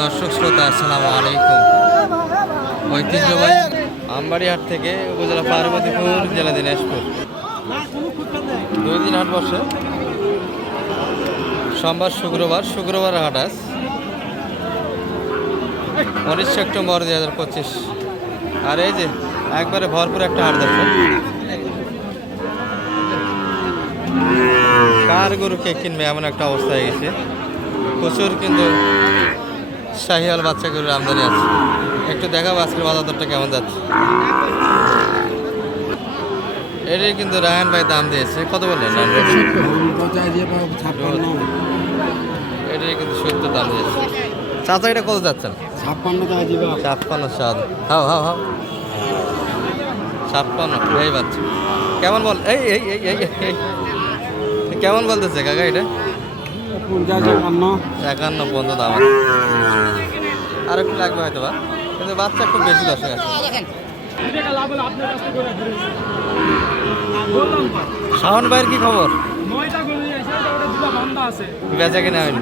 দর্শক শ্রোতা আসসালামু আলাইকুম। ঐতিহ্যবাহী আমবাড়িহাট থেকে উপজেলা পার্বতীপুর, জেলা দিনাজপুর। 2 দিন হাট বসে, সোমবার শুক্রবার হাট আজ 19 সেপ্টেম্বর 2025। আর এই যে একবারে ভরপুর একটা হাট দর্শক। কার গরু কে কিনবে এমন একটা অবস্থা হয়ে গেছে। প্রচুর কিন্তু শাহিওয়াল বাচ্চা গরুর আমদানি আছে। একটু দেখাবো আজকের বাজার দরটা কেমন যাচ্ছে। এটাই কিন্তু রায়হান ভাই দাম দিয়েছে। কত বললেন? এটাই কিন্তু 70 দাম দিয়েছে। চাচা এটা কত যাচ্ছেন? 56 স্বাদ। হাও 56 এই বাচ্চা কেমন বল? এই এই এই এই এই কেমন বলতেছে কাকা এটা? 51 পর্যন্ত দাম আছে। আর একটু লাগবে হয়তো বা, কিন্তু বাচ্চা খুব বেশি দর্শক আছে। শাওন ভাইয়ের কি খবর? বেচা কিনা হয়নি।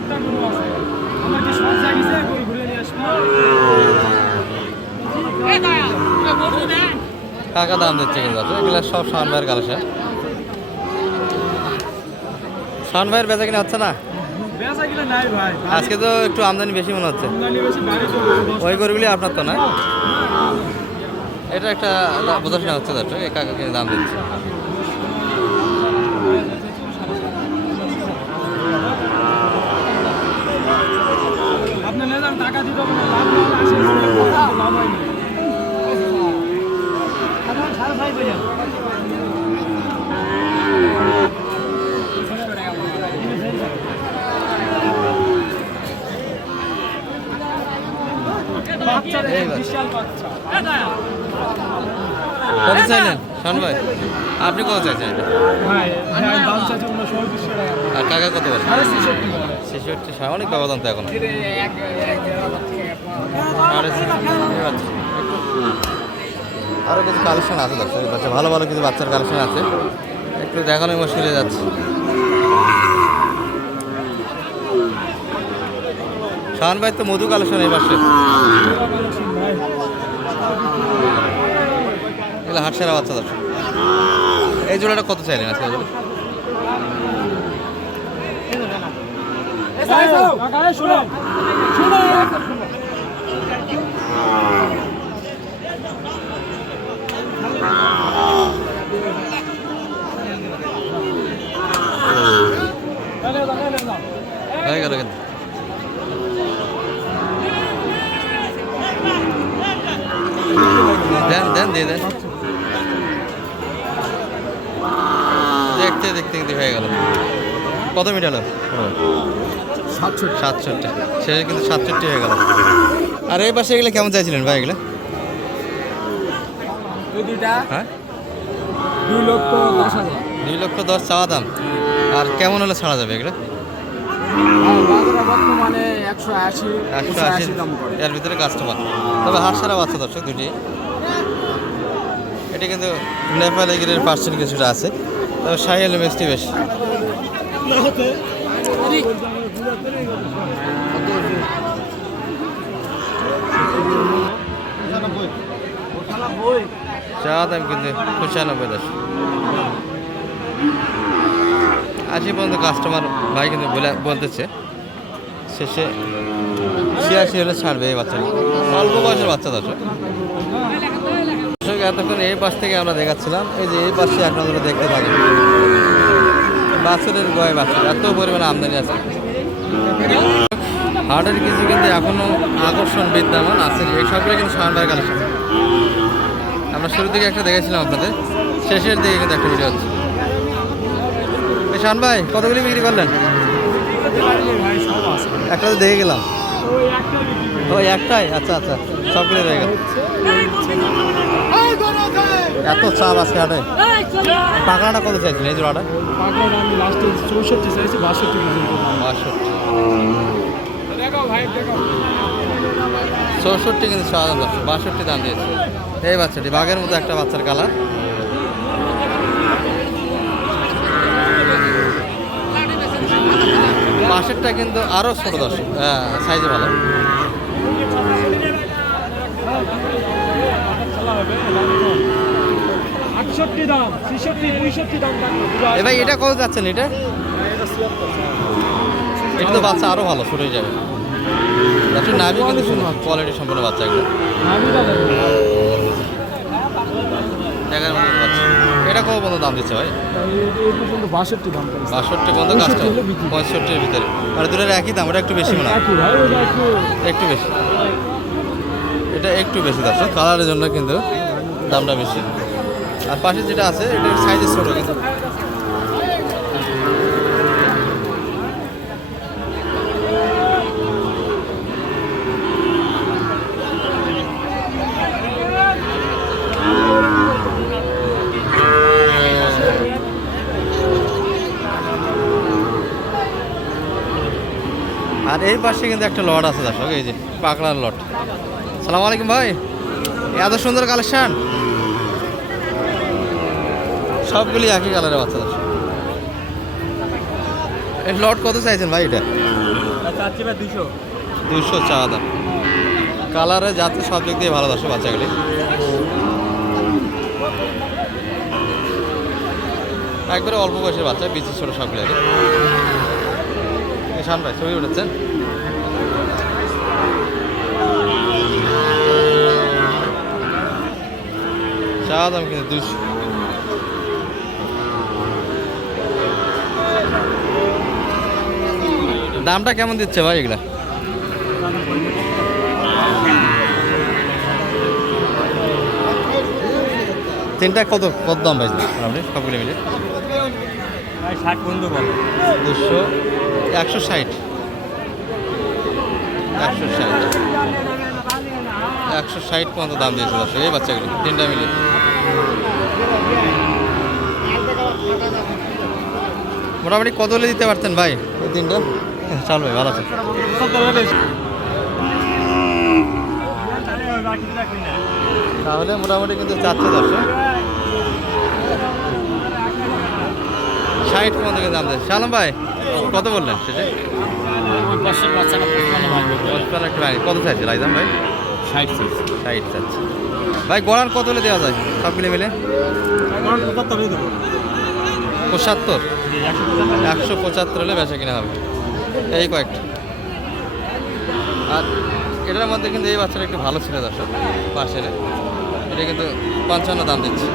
কাকা দাম দিচ্ছে কিন্তু এগুলো সব শাওন ভাইয়ের কালেকশন। শাওন ভাইয়ের বেচা কিনা হচ্ছে না আজকে? তো একটু আমদানি বেশি মনে হচ্ছে। ওই গরুগুলি আপনার তো না? এটা একটা বোঝাশোনা হচ্ছে দর্শক, এই কাকা কিনে দাম দিচ্ছে। কত চাইলেন শাওন ভাই? আপনি কত চাইছেন এটা? আর কাকা কত বলছেন? 66। অনেক ব্যবধান তো এখন। আরও কিছু কালেকশন আছে দর্শক, ভালো ভালো কিছু বাচ্চার কালেকশন আছে, একটু দেখানো মুশকিল হয়ে যাচ্ছে। শাওন ভাই তো মধু কালেকশন এই পাশে। এগুলো হাটসেরা বাচ্চা দর্শক। এই জোড়াটা কত চাইলেন আজকে? হয়ে গেল কিন্তু দেন দিয়ে দেন। দেখতে দেখতে কিন্তু হয়ে গেল। কত মিটালো? 67। সে কিন্তু 67 হয়ে গেল। আর এই পাশে এগুলো কেমন চাইছিলেন ভাই? এগুলো হ্যাঁ 2,10,000 চাওয়া দাম। আর কেমন হলে ছাড়া যাবে এগুলো? 180 এর ভিতরে কাস্টমার। তবে হাট সারা বাচ্চা দর্শক দুটি। এটা কিন্তু নেপাল এগিরের পার্সেন্ট কিছুটা আছে, তবে শাহিওয়াল মিষ্টি বেশি। চাওয়া দাম কিন্তু 95। 80 পর্যন্ত কাস্টমার ভাই কিন্তু বলতেছে। শেষে 86 হলে ছাড়বে এই বাচ্চাটা। অল্প বয়সের বাচ্চা দর্শক। এতক্ষণ এই পাশ থেকে আমরা দেখাচ্ছিলাম। এই যে এই পাশে আপনারা দেখতে পাবেন বাছুরের গয় বাছুর, এত পরিমাণে আমদানি আছে। হাটের কিছু কিন্তু এখনো আকর্ষণ বিদ্যমান আছে। এই সবগুলো কিন্তু শাওন ভাইয়ের কালেকশন। আমরা শুরু থেকে একটা দেখেছিলাম আপনাদের, শেষের দিকে কিন্তু একটা ভিডিও হচ্ছে। শাওন ভাই কতগুলি বিক্রি করলেন? একটা তো দেখে গেলাম। ওই একটাই? আচ্ছা সবগুলি রয়ে গেল। এত চাপ আজকে হাটে। পাকড়াটা কত চাইছিলেন এই জোড়াটা? 64 চাইছি, 62 64 কিন্তু 62 দাম দিয়েছে এই বাচ্চাটি। বাঘের মতো একটা বাচ্চার কালার। পাশেরটা কিন্তু আরও ছোটো দর্শক, সাইজে ভালো। 68 দাম 66 65 দাম এ ভাই এটা কত যাচ্ছেন এটা? এটা তো বাচ্চা আরো ভালো শুরু হয়ে যাবে। একটু নাভি কিন্তু কোয়ালিটি সম্পন্ন বাচ্চা এগুলো। আমি দাদা জায়গার মধ্যে বাচ্চা। এটা কত পর্যন্ত দাম দিচ্ছে ভাই? এই পর্যন্ত 62 দাম পাইছে 62 পর্যন্ত কাস্টমার 65-এর ভিতরে। আর দুটোর একই দাম, ওটা একটু বেশি মনে হয়। একই ভাই ওটা একটু বেশি, এটা একটু বেশি দর্শক, কালারের জন্য কিন্তু দামটা বেশি। আর পাশে যেটা আছে এটা সাইজে ছোট কিন্তু। আর এই পাশে কিন্তু একটা লট আছে দর্শক, এই যে পাকড়ার লট। সালাম আলাইকুম ভাই, এত সুন্দর কালেকশন, সবগুলি একই কালারের বাচ্চা দর্শক। এই লট কত চাইছেন ভাই? এটা 200 চাওয়া দাম। কালারে যাতে সব দিক দিয়ে ভালো দর্শক বাচ্চাগুলি। একবারে অল্প বয়সের বাচ্চা, বিচি ছোট সবগুলি আগে। শান ভাই ছবি উঠেছেন। চাওয়া দাম কিন্তু 200। দামটা কেমন দিচ্ছে ভাই এগুলা? তিনটা কত কত দাম পাইছে আপনি সবগুলো মিলে? 60 পর্যন্ত বল 200 160 160 পর্যন্ত দাম দিয়েছে দর্শক এই বাচ্চাগুলি তিনটা মিলে। মোটামুটি কত হলে দিতে পারতেন ভাই এই তিনটা? চল ভাই ভালো আছে। তাহলে মোটামুটি কিন্তু চাচ্ছে দর্শক 60 পর্যন্ত কিন্তু দাম দিয়েছে। শালম ভাই কত বললেন সেটা? কত চাইছে রাইজাম ভাই? 60 চাচ্ছে ভাই। গড়ার কত হলে দেওয়া যায় সবগুলি মিলে? 75 175 হলে বেচা কিনা হবে এই কয়েকটা। আর এটার মধ্যে কিন্তু এই বাচ্চাটা একটু ভালো ছিল দর্শক পাশে, এটা কিন্তু 55 দাম দিচ্ছে।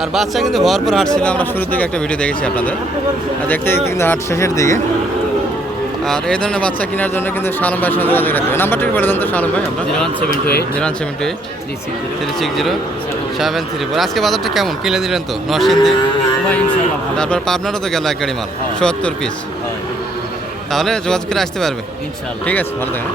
আর বাচ্চা কিন্তু ভরপুর হাট ছিল, আমরা শুরুর দিকে একটা ভিডিও দেখেছি আপনাদের, আর দেখতে দেখতে কিন্তু হাট শেষের দিকে। আর এই ধরনের বাচ্চা কেনার জন্য কিন্তু শালম ভাইয়ের সঙ্গে যোগাযোগ রাখতে হবে। নাম্বারটি বলে দেন তো শালম ভাই আপনার? 01728 360 734। আজকে বাজারটা কেমন কিনে দিলেন তো? নরসিংদী, তারপর পাবনারও তো গেল এক গাড়ি মাল 70 পিস। তাহলে যোগাযোগ করে আসতে পারবে। ঠিক আছে, ভালো থাকেন।